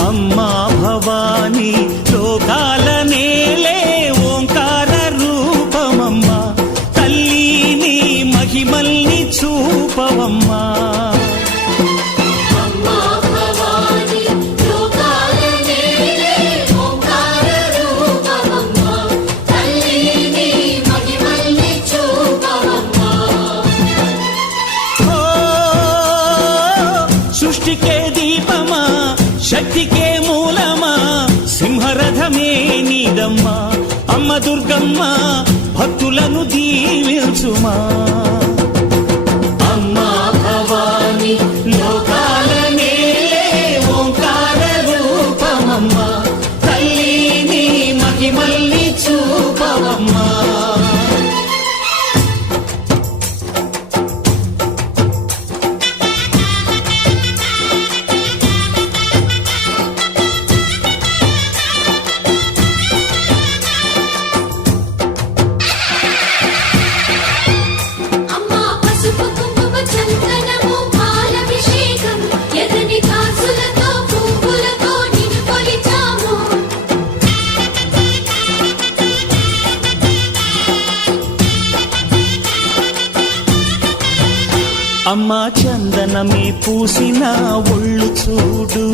అమ్మా భవాని లోకాల నేలే ఓంకార రూపమమ్మా తల్లిని మహిమల్ని చూపవమ్మా సృష్టికే దీపమా శక్తికే మూలమా సింహరథమే నీదమ్మా అమ్మ దుర్గమ్మ భక్తులను దీవించుమా అమ్మా భవాని లోకాల నేలే ఓంకార రూపమమ్మా తల్లిని మహిమల్ని చూపవమ్మా అమ్మా చందనమే పూసిన ఒళ్ళు చూడు